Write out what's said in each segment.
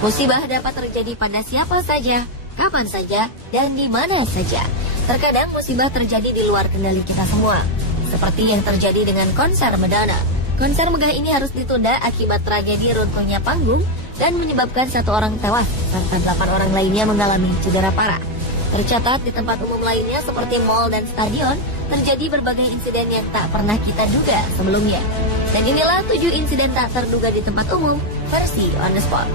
Musibah dapat terjadi pada siapa saja, kapan saja, dan di mana saja. Terkadang musibah terjadi di luar kendali kita semua. Seperti yang terjadi dengan konser Madonna. Konser megah ini harus ditunda akibat tragedi runtuhnya panggung dan menyebabkan 1 orang tewas, serta 8 orang lainnya mengalami cedera parah. Tercatat di tempat umum lainnya seperti mal dan stadion, terjadi berbagai insiden yang tak pernah kita duga sebelumnya. Dan inilah 7 insiden tak terduga di tempat umum, versi On The Spot.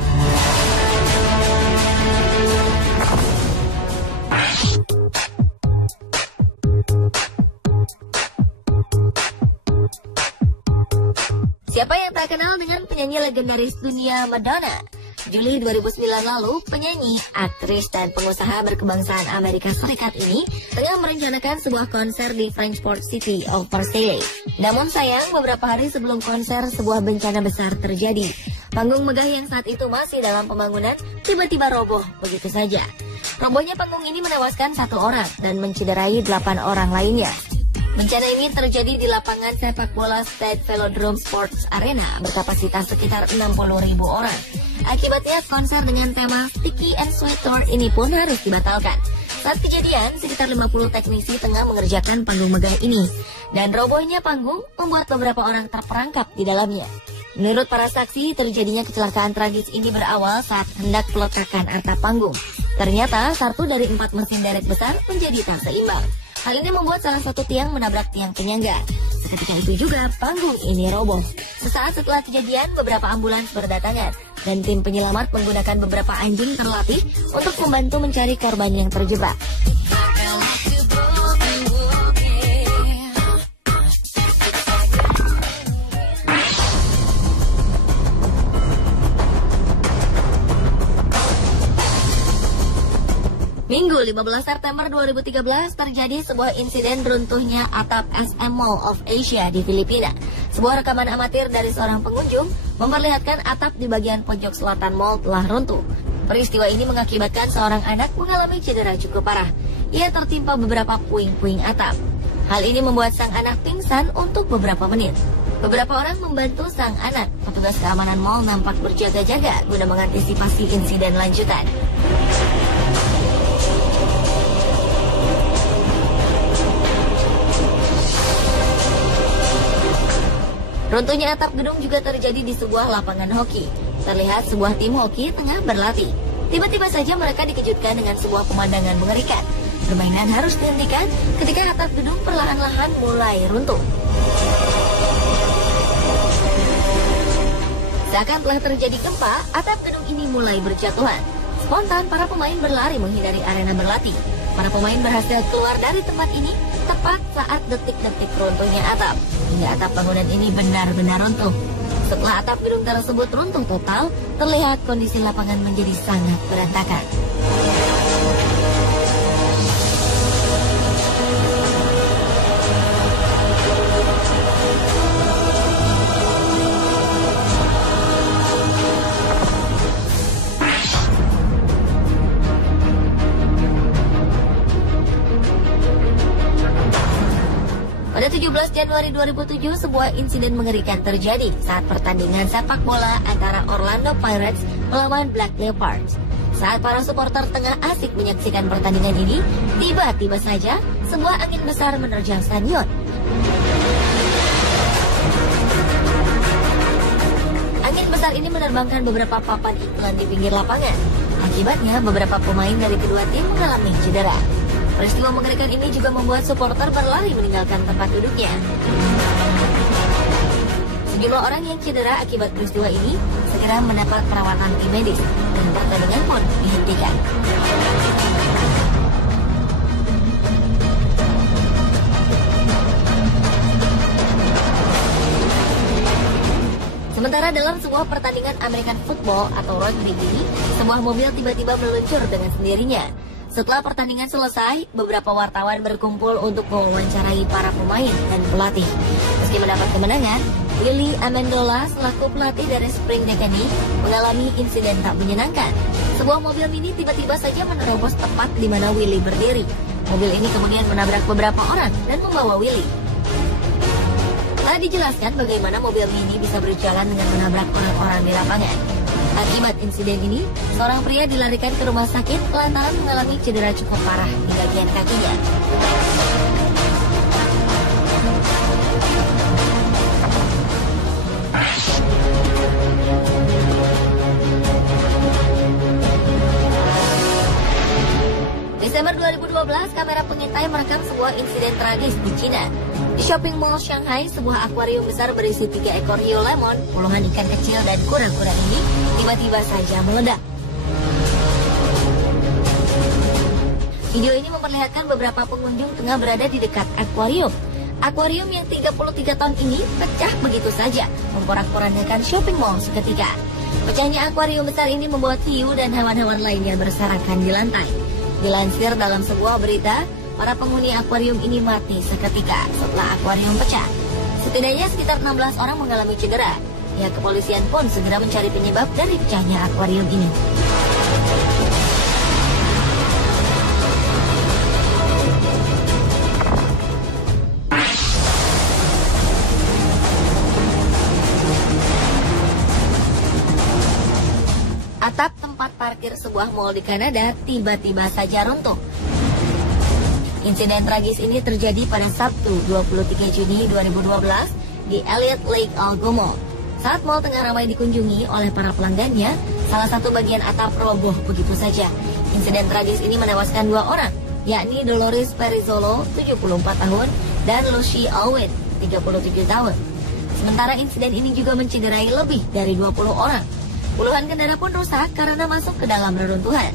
Siapa yang tak kenal dengan penyanyi legendaris dunia Madonna? Juli 2009 lalu, penyanyi, aktris, dan pengusaha berkebangsaan Amerika Serikat ini tengah merencanakan sebuah konser di Frankfurt City of Versailles. Namun sayang, beberapa hari sebelum konser, sebuah bencana besar terjadi. Panggung megah yang saat itu masih dalam pembangunan tiba-tiba roboh begitu saja. Robohnya panggung ini menewaskan 1 orang dan mencederai 8 orang lainnya. Bencana ini terjadi di lapangan sepak bola Stade Velodrome Sports Arena berkapasitas sekitar 60.000 orang. Akibatnya konser dengan tema Sticky and Sweet Tour ini pun harus dibatalkan. Saat kejadian, sekitar 50 teknisi tengah mengerjakan panggung megah ini. Dan robohnya panggung membuat beberapa orang terperangkap di dalamnya. Menurut para saksi, terjadinya kecelakaan tragis ini berawal saat hendak peletakan atap panggung. Ternyata, 1 dari 4 mesin derek besar menjadi tak seimbang. Hal ini membuat salah satu tiang menabrak tiang penyangga. Seketika itu juga panggung ini roboh. Sesaat setelah kejadian, beberapa ambulans berdatangan dan tim penyelamat menggunakan beberapa anjing terlatih untuk membantu mencari korban yang terjebak. Minggu 15 September 2013 terjadi sebuah insiden runtuhnya atap SM Mall of Asia di Filipina. Sebuah rekaman amatir dari seorang pengunjung memperlihatkan atap di bagian pojok selatan mall telah runtuh. Peristiwa ini mengakibatkan seorang anak mengalami cedera cukup parah. Ia tertimpa beberapa puing-puing atap. Hal ini membuat sang anak pingsan untuk beberapa menit. Beberapa orang membantu sang anak. Petugas keamanan mall nampak berjaga-jaga guna mengantisipasi insiden lanjutan. Runtuhnya atap gedung juga terjadi di sebuah lapangan hoki. Terlihat sebuah tim hoki tengah berlatih. Tiba-tiba saja mereka dikejutkan dengan sebuah pemandangan mengerikan. Permainan harus dihentikan ketika atap gedung perlahan-lahan mulai runtuh. Seakan telah terjadi gempa, atap gedung ini mulai berjatuhan. Spontan, para pemain berlari menghindari arena berlatih. Para pemain berhasil keluar dari tempat ini tepat saat detik-detik runtuhnya atap. Hingga atap bangunan ini benar-benar runtuh. Setelah atap gedung tersebut runtuh total, terlihat kondisi lapangan menjadi sangat berantakan. Pada 17 Januari 2007, sebuah insiden mengerikan terjadi saat pertandingan sepak bola antara Orlando Pirates melawan Black Leopards. Saat para supporter tengah asik menyaksikan pertandingan ini, tiba-tiba saja sebuah angin besar menerjang stadion. Angin besar ini menerbangkan beberapa papan iklan di pinggir lapangan. Akibatnya, beberapa pemain dari kedua tim mengalami cedera. Peristiwa mengerikan ini juga membuat supporter berlari meninggalkan tempat duduknya. Sejumlah orang yang cedera akibat peristiwa ini segera mendapat perawatan tim medis dan pertandingan pun dihentikan. Sementara dalam sebuah pertandingan American Football atau rugby ini, sebuah mobil tiba-tiba meluncur dengan sendirinya. Setelah pertandingan selesai, beberapa wartawan berkumpul untuk mewawancarai para pemain dan pelatih. Meski mendapat kemenangan, Willie Amendola selaku pelatih dari Spring Academy mengalami insiden tak menyenangkan. Sebuah mobil mini tiba-tiba saja menerobos tepat di mana Willie berdiri. Mobil ini kemudian menabrak beberapa orang dan membawa Willie. Telah dijelaskan bagaimana mobil mini bisa berjalan dengan menabrak orang-orang di lapangan. Akibat insiden ini, seorang pria dilarikan ke rumah sakit lantaran mengalami cedera cukup parah di bagian kakinya. Desember 2012, kamera pengintai merekam sebuah insiden tragis di Cina. Di shopping mall Shanghai, sebuah akuarium besar berisi 3 ekor hiu lemon, puluhan ikan kecil dan kura-kura ini tiba-tiba saja meledak. Video ini memperlihatkan beberapa pengunjung tengah berada di dekat akuarium. Akuarium yang 33 ton ini pecah begitu saja, memporak-porandakan shopping mall seketika. Pecahnya akuarium besar ini membuat hiu dan hewan-hewan lainnya berserakan di lantai. Dilansir dalam sebuah berita, para penghuni akuarium ini mati seketika setelah akuarium pecah. Setidaknya sekitar 16 orang mengalami cedera. Pihak kepolisian pun segera mencari penyebab dari pecahnya akuarium ini. Atap tempat parkir sebuah mal di Kanada tiba-tiba saja runtuh. Insiden tragis ini terjadi pada Sabtu 23 Juni 2012 di Elliott Lake Algomo. Saat mal tengah ramai dikunjungi oleh para pelanggannya, salah satu bagian atap roboh begitu saja. Insiden tragis ini menewaskan 2 orang, yakni Dolores Perizzolo, 74 tahun, dan Lucy Owen, 37 tahun. Sementara insiden ini juga mencederai lebih dari 20 orang. Puluhan kendaraan pun rusak karena masuk ke dalam reruntuhan.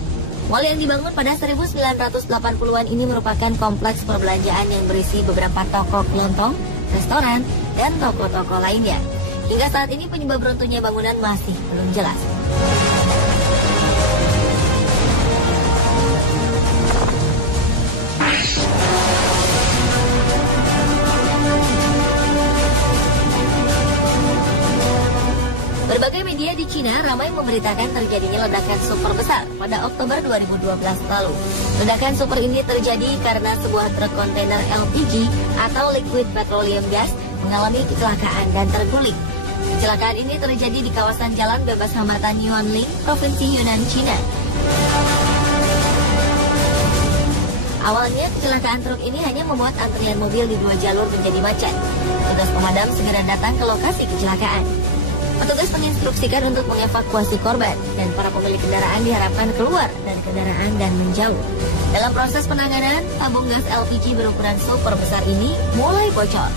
Mal yang dibangun pada 1980-an ini merupakan kompleks perbelanjaan yang berisi beberapa toko kelontong, restoran, dan toko-toko lainnya. Hingga saat ini penyebab runtuhnya bangunan masih belum jelas. Berbagai media di Cina ramai memberitakan terjadinya ledakan super besar pada Oktober 2012 lalu. Ledakan super ini terjadi karena sebuah truk kontainer LPG atau Liquid Petroleum Gas mengalami kecelakaan dan terguling. Kecelakaan ini terjadi di kawasan Jalan Bebas Hambatan Yuanling, Provinsi Yunnan, Cina. Awalnya kecelakaan truk ini hanya membuat antrian mobil di 2 jalur menjadi macet. Petugas pemadam segera datang ke lokasi kecelakaan. Petugas menginstruksikan untuk mengevakuasi korban dan para pemilik kendaraan diharapkan keluar dari kendaraan dan menjauh. Dalam proses penanganan, tabung gas LPG berukuran super besar ini mulai bocor.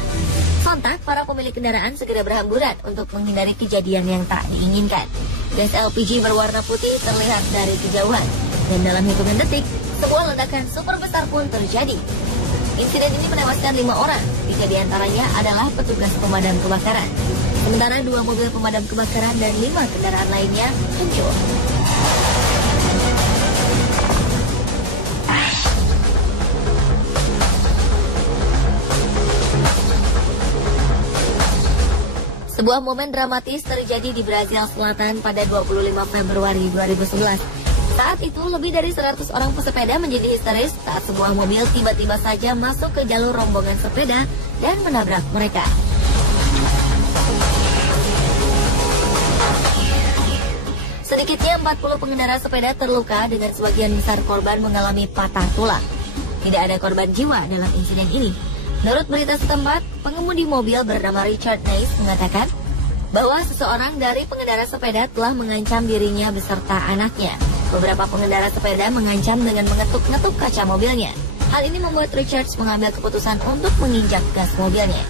Sontak, para pemilik kendaraan segera berhamburan untuk menghindari kejadian yang tak diinginkan. Gas LPG berwarna putih terlihat dari kejauhan, dan dalam hitungan detik, sebuah ledakan super besar pun terjadi. Insiden ini menewaskan 5 orang, 3 diantaranya adalah petugas pemadam kebakaran. Sementara 2 mobil pemadam kebakaran dan 5 kendaraan lainnya hancur. Sebuah momen dramatis terjadi di Brazil Selatan pada 25 Februari 2011. Saat itu, lebih dari 100 orang pesepeda menjadi histeris saat sebuah mobil tiba-tiba saja masuk ke jalur rombongan sepeda dan menabrak mereka. Sedikitnya 40 pengendara sepeda terluka dengan sebagian besar korban mengalami patah tulang. Tidak ada korban jiwa dalam insiden ini. Menurut berita setempat, pengemudi mobil bernama Richard Nace mengatakan bahwa seseorang dari pengendara sepeda telah mengancam dirinya beserta anaknya. Beberapa pengendara sepeda mengancam dengan mengetuk-ngetuk kaca mobilnya. Hal ini membuat Richards mengambil keputusan untuk menginjak gas mobilnya.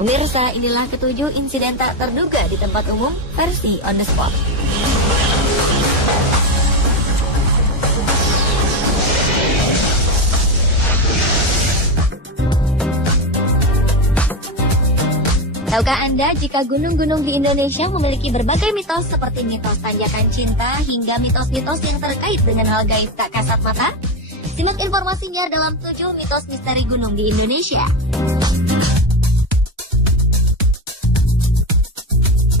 Pemirsa, inilah ketujuh insiden tak terduga di tempat umum versi On The Spot. Tahukah Anda jika gunung-gunung di Indonesia memiliki berbagai mitos seperti mitos tanjakan cinta hingga mitos-mitos yang terkait dengan hal gaib tak kasat mata? Simak informasinya dalam 7 mitos misteri gunung di Indonesia.